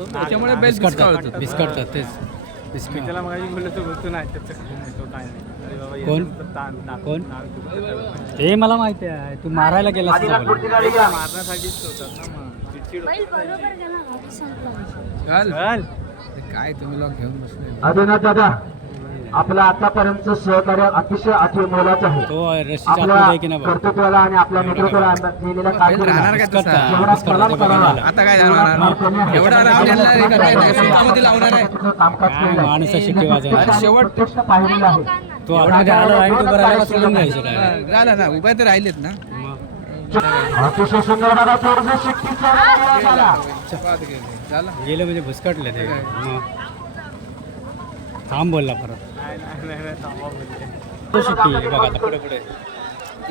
होतो त्याच्यामुळे बेल बिस्कटतात बिस्कटतात तेच. बिस्किट. त्याला मग बोललो तो बोलतो नाही त्याचं तो काय नाही. अरे बाबा कोण? तर ताण नाक- कोण? नाक दुखतं. ते मला माहिती आहे तू मारायला गेला मारण्यासाठीच होतात ना मग चिडचिड बैल बरोबर गेला गाडी संपला चाल. चल. काय तुम्ही लोक घेऊन बसले. आदिनाथ दादा आपला आतापर्यंत सहकार्य अतिशय अति मोलाचं आहे. आपल्या. कर्तृत्वाला आणि आपल्या नेतृत्वाला दिलेल्या हे कामकाज. प्रत्यक्ष पाहिलेलं आहे. उभं हा, तर राहिलेत ना. अतिशय सुंदर थोडंसं. झालं गेले म्हणजे भुसकटले ते. थांब बोलला परत. नाही नाही नाही नाही, आहे बघा आता पुढे पुढे.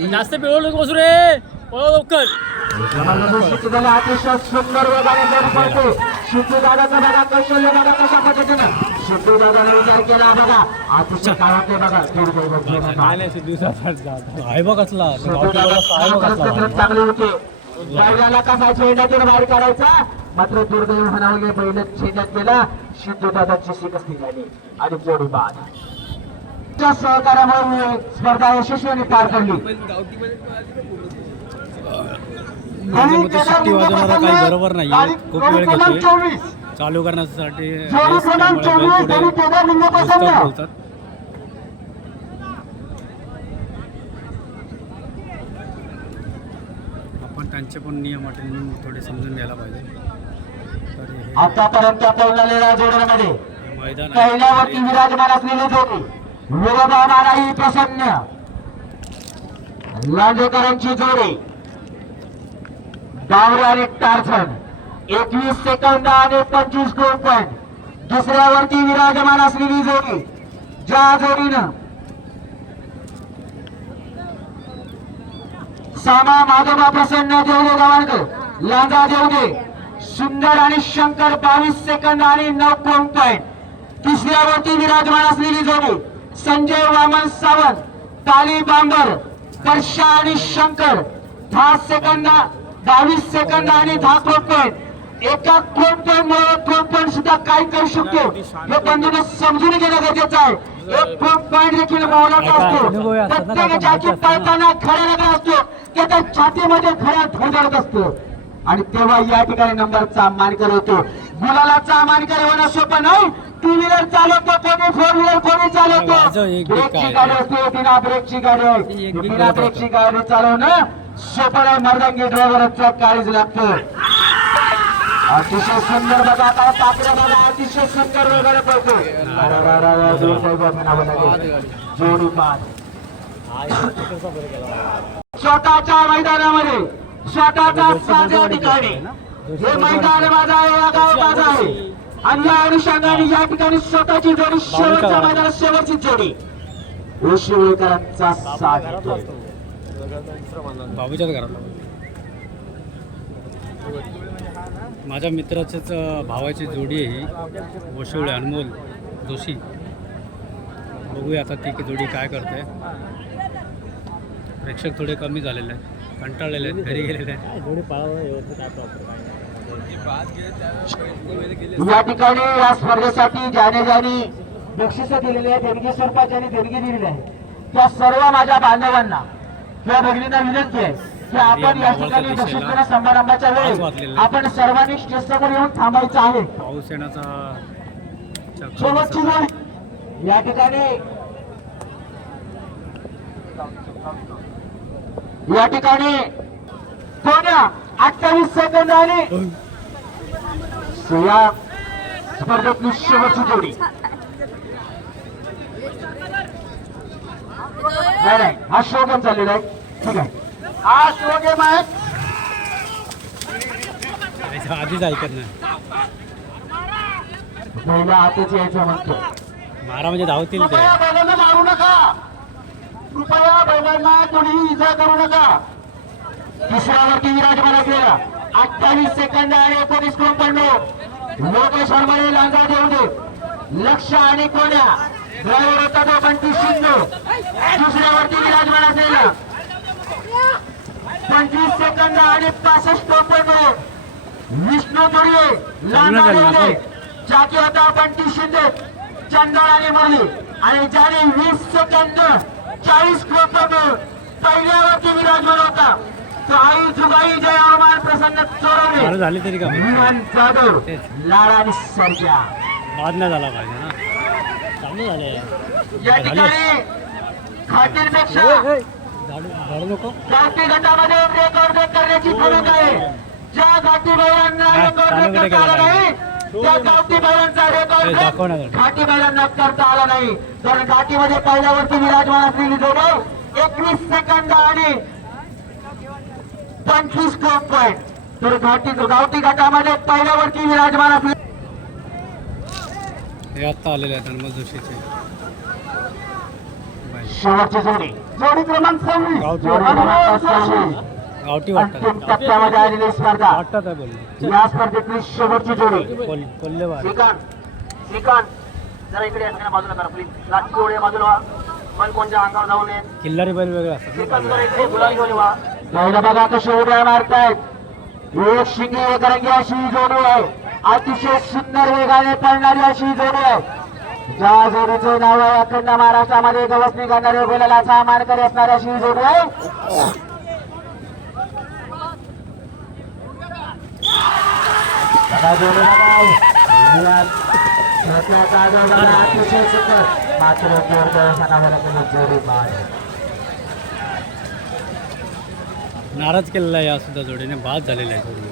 जास्त पिळवलं बसू रे. पळव लवकर. जीवनात. नाही दिवसात आहे बघ कसला तो गावठी बोलाचा आहे बघ बैलाला कसा छेंड्यातून बाहेर काढायचा? मात्र दुर्दैव म्हणावले बैल छेंड्यात गेला. सिद्धू दादाची शिकस्ती झाली. आणि जोडी बाद. च्या सहकार्यामुळे स्पर्धा यशस्वीने पार पडली. माझ्यामध्ये शिट्टी वाजवणारा काही बरोबर नाही खूप वेळ घेतोय. चालू करण्यासाठी बोलतात. आपण त्यांचे पण नियम अटी थोडे समजून घ्यायला पाहिजे. आतापर्यंत मैदान आहे. पहिल्यावरती विराजमान असलेली जोडी विरोधा माराई प्रसन्न. लांडेकरांची जोडी. डावरे आणि टारझन. एकवीस सेकंद आणि पंचवीस पॉईंट दुसऱ्यावरती विराजमान असलेली जोडी. ज्या जोडीनं सामा माधोबा प्रसन्न देवले गवाणकर लांजा देवगे सुंदर आणि शंकर बावीस सेकंद आणि नऊ पॉईंट तिसऱ्यावरती विराजमान असलेली जोडी संजय वामन सावंत ताली बांबर कर्षा आणि शंकर. दहा सेकंद बावीस सेकंद आणि दहा पॉईंट एका कोण पॉईंट मुळे पॉईंट सुद्धा काय करू शकतो. हे बंधूने समजून घेणं गरजेचं आहे. एक पॉईंट देखील मोलाचा असतो. प्रत्येक ज्याची. पळताना खरा लागला असतो. त्याच्या छातीमध्ये खऱ्या धडधडत असतो. आणि तेव्हा या ठिकाणी नंबरचा मानकर होतो. गुलालाचा मानकर होणं सोपं नाही. टू व्हीलर चालवतो कोणी फोर व्हीलर कोणी चालवतो. ब्रेकची? गाडी असते बिना ब्रेकची गाडी. बिना ब्रेकची गाडी चालवणं सोपं मर्दांगी ड्रायव्हरचा काळीच लागतो. अतिशय सुंदर बघा आता पाकऱ्या बघा अतिशय सुंदर वगैरे पडतो. जोडी स्वतःच्या मैदानामध्ये स्वतःच्या साध्या ठिकाणी. हे मैदान माझा आहे हा गाव माझा आहे. आणि या अनुषंगाने या ठिकाणी स्वतःची जोडी शेवटच्या मैदानात शेवटची जोडी. शिवळकरांचा साथ. बाबूच्याच घरात. माझ्या मित्राच्याच भावाची जोडी आहे ही. वशिवळे अनमोल जोशी. बघूया आता ती जोडी काय करते. प्रेक्षक थोडे कमी झालेले आहेत. कंटाळलेले आहेत घरी गेलेले आहेत. पळावं व्यवस्थित या ठिकाणी या स्पर्धेसाठी ज्याने ज्याने बक्षिस दिलेली आहे देणगी स्वरूपात ज्यांनी देणगी दिलेली आहे त्या सर्व माझ्या बांधवांना किंवा भगिनींना विनंती आहे की आपण या ठिकाणी बक्षीस देणं समारंभाच्या वेळी आपण सर्वांनी स्टेजवर येऊन थांबायचं आहे. पाऊस येण्याचा या ठिकाणी या ठिकाणी कोण्या अठ्ठावीस सेकंद आणि या स्पर्धेतली शेवटची जोडी. नाही नाही हा शो गेम चाललेला आहे. ठीक आहे. हा शो गेम आहे आधीच ऐकत नाही. पहिल्या हातच यायचं म्हणतो. मारा म्हणजे धावतील मारू नका. कृपया बैलांना कोणीही इजा करू नका. तिसऱ्यावरती विराजमान असलेला अठ्ठावीस सेकंद आणि एकोणीस पंपन्न लोकेश हरमळे लांजा देऊ दे. लक्ष आणि कोण्या? ड्रायव्हर होता तो बंटी शिंदे दुसऱ्यावरती विराजमान असलेला पंचवीस सेकंद आणि पासष्ट पंपन्न विष्णू चांगलं झालं ना जोडे ज्याची होता बंटी शिंदे चंदर आणि मुरली. आणि ज्याने वीस सेकंद चाळीस क्रोपम पहिल्यावरती विराजमान होता. तो आई जुगाई जय हनुमान प्रसन्न चोरवणे बरं झाली तरी का? विमान जाधव. लाडा आणि सर्जा बाद नाही झाला पाहिजे ना. चांगले झाले या ठिकाणी खातीरपेक्षा गाठी गटामध्ये रेकॉर्ड करण्याची फरक आहे. ज्या गाठी हा, रेकॉर्ड करता आला केला नाही करता आला नाही. कारण घाटीमध्ये पहिल्यावरती विराजमान असलेली जोडे एकवीस सेकंद आणि पंचवीस स्ट्रोक पॉईंट तर घाटी गावठी गटामध्ये पहिल्यावरती विराजमान असले हे आत्ता आलेले आहेत अनमोल जोशीचे शेवटची जोडी. जोडी क्रमांक सव्वीस. गावठी वाटतात अंतिम टप्प्यामध्ये आलेली स्पर्धा. वाटतात आहे बोलले या स्पर्धेतली शेवटची जोडी. श्रीकांत श्रीकांत. जरा इकडे बाजूला करा प्लीज लाठी जोडे बाजूला व्हा. मन कोणत्या अंगावर जाऊ नये किल्लारी बैल वेगळे असतात श्रीकांत जरा इकडे गुलाल घेऊन व्हा पहिलं बघा कशी मारतायत. एक शिंगी एक रंगी अशी जोडी आहे. अतिशय सुंदर वेगाने पळणारी अशी जोडी आहे. ज्या जोडीचे नाव आहे अखंड महाराष्ट्रामध्ये गवसणी करणारे बोलायला मानकरी असणारी अशी जोडी आहे बघा जोडी बघा यात छोट्या जागेवर बघा, अतिशय सुंदर मात्र जोरदार सणावाला तुम्ही जोडी बाद नाराज केलेला आहे या सुद्धा जोडीने बाद झालेला आहे